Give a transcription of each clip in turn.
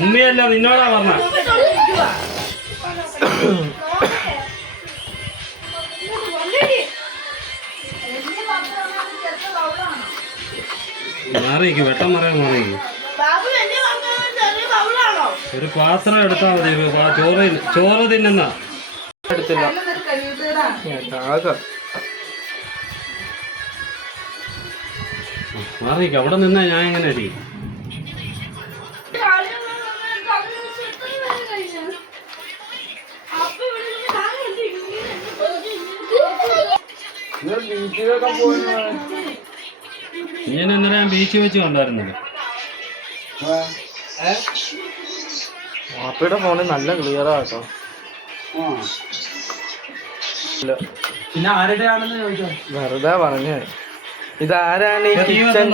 ഉമ്മയല്ല നിന്നോടാ പറഞ്ഞ മാറിയിരിക്കും വെട്ടം പറയാൻ മാറിയിരിക്കും ഒരു പാത്രം എടുത്താൽ മതി ചോറ് തിന്നുന്ന എടുത്തില്ല മാറിയിരിക്കും അവിടെ നിന്നാ ഞാൻ എങ്ങനെ അടി ഞാൻ ഇന്നലെ ബീച്ചിൽ വെച്ച് കണ്ടായിരുന്നല്ലോ വാപ്പയുടെ ഫോണിൽ നല്ല ക്ലിയറാ കേട്ടോ. പിന്നെ ആരുടെ ആണെന്ന് ചോദിച്ചോ? വെറുതെ പറഞ്ഞ ഇതാരാണ് ഈ കിച്ചൺ?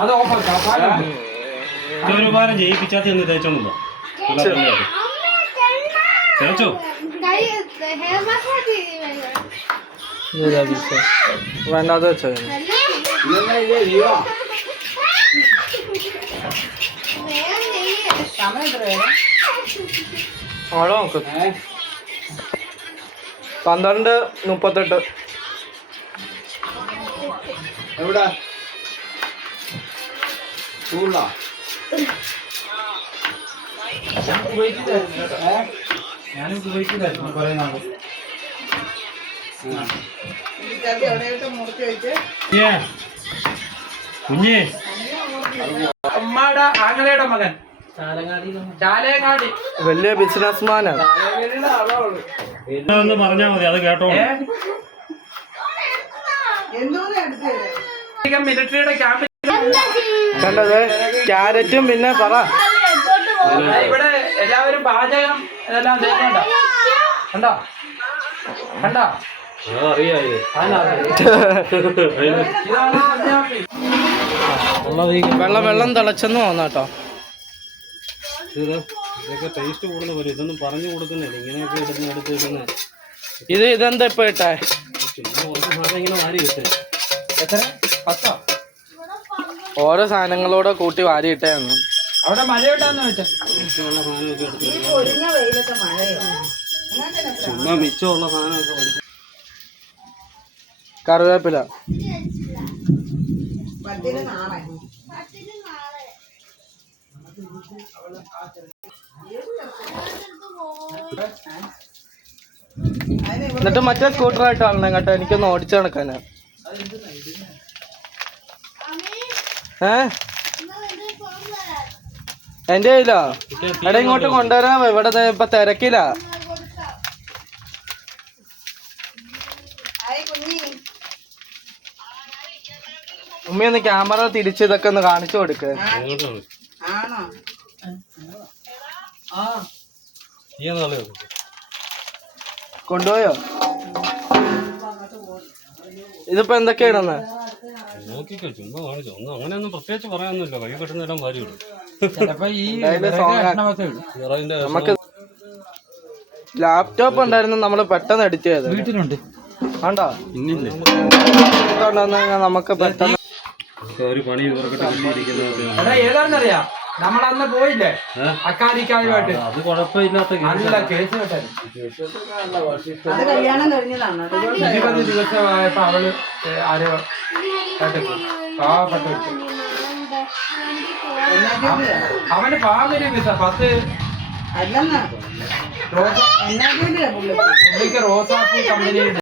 അത് ഓഫാക്കാം. ഒരു ഭാരം ജയിപ്പിച്ചാത്തി ഒന്ന് തേച്ചോണ്ടോ തേച്ചോ വേണ്ടാതെ വെച്ചോ. അവിടെ നോക്ക് 12:38. എവിടെ സ്കൂളിലാ? ഞാനും ഉപയോഗിച്ചില്ലായിരുന്നു കുറെ നാള്. കുഞ്ഞേ അമ്മയുടെ ആങ്ങളയുടെ മകൻ ചാലങ്ങാടി വലിയ ബിസിനസ്മാനാണ്. ഒന്ന് പറഞ്ഞാ മതി അത് കേട്ടോ. മിലിറ്ററിയുടെ ക്യാമ്പിൽ കണ്ടത് ക്യാരറ്റും പിന്നെ പറ ഇവിടെ എല്ലാവരും പാചകം ഇതെല്ലാം ചെയ്യുന്നുണ്ടോ? കണ്ടോ കണ്ടോ? വെള്ളം തിളച്ചെന്ന് തോന്നാട്ടോ. ഇതൊക്കെ ടേസ്റ്റ് കൂടുന്ന പോലെ ഇതൊന്നും പറഞ്ഞു കൊടുക്കുന്നില്ല. ഇങ്ങനെയൊക്കെ എടുത്തിടുന്നത് ഇതെന്താ ഇപ്പൊ ഇട്ടേ? ഇങ്ങനെ വാരി കിട്ടേ എത്ര 10? ഓരോ സാധനങ്ങളോടെ കൂട്ടി വാരിയിട്ടായിരുന്നു. അവിടെ മഴയുണ്ടാന്ന് വെച്ചാൽ ചുമ്മാ മിച്ചമുള്ള സാധനമൊക്കെ കറിവേപ്പില എന്നിട്ട് മറ്റേ സ്കൂട്ടറായിട്ടാണല്ലോ കേട്ടോ എനിക്കൊന്ന് ഓടിച്ചു നടക്കാനാ. എന്റെ കയ്യിലോ? എടാ ഇങ്ങോട്ട് കൊണ്ടുവരാമോ? ഇവിടെ ഇപ്പൊ തിരക്കില്ല. ഉമ്മയൊന്ന് ക്യാമറ തിരിച്ച് ഇതൊക്കെ ഒന്ന് കാണിച്ചു കൊടുക്ക്. കൊണ്ടുപോയോ? ഇതിപ്പോ എന്തൊക്കെയാണെന്ന് നോക്കിക്കോ. ചുമ്മാ കാണിച്ചോ. ഒന്നും അങ്ങനെയൊന്നും പ്രത്യേകിച്ച് പറയാനൊന്നുമില്ല. കൈ കെട്ടുന്ന ഇടം വാരി വിടും. നമുക്ക് ലാപ്ടോപ്പ് ഉണ്ടായിരുന്നു, നമ്മള് പെട്ടെന്ന് എഡിറ്റ് ചെയ്ത് വീട്ടിലുണ്ട്. ആണ്ടോ നമുക്ക് പെട്ടെന്ന് ഒരു പണി ഇവർക്കിട്ട് ഏതാണെന്നറിയാം? നമ്മളന്ന് പോയില്ലേ അക്കാദിക്കാരുമായിട്ട്? അത് കുഴപ്പമില്ലാത്ത കേസ് കേട്ടായിരുന്നു. 20 ദിവസമായപ്പോ അവള് ആരോ പാവപ്പെട്ട അവന് പാവൊരു വിസ 10 പുള്ളിക്ക് റോസാപ്പൂ കമ്പനിയുടെ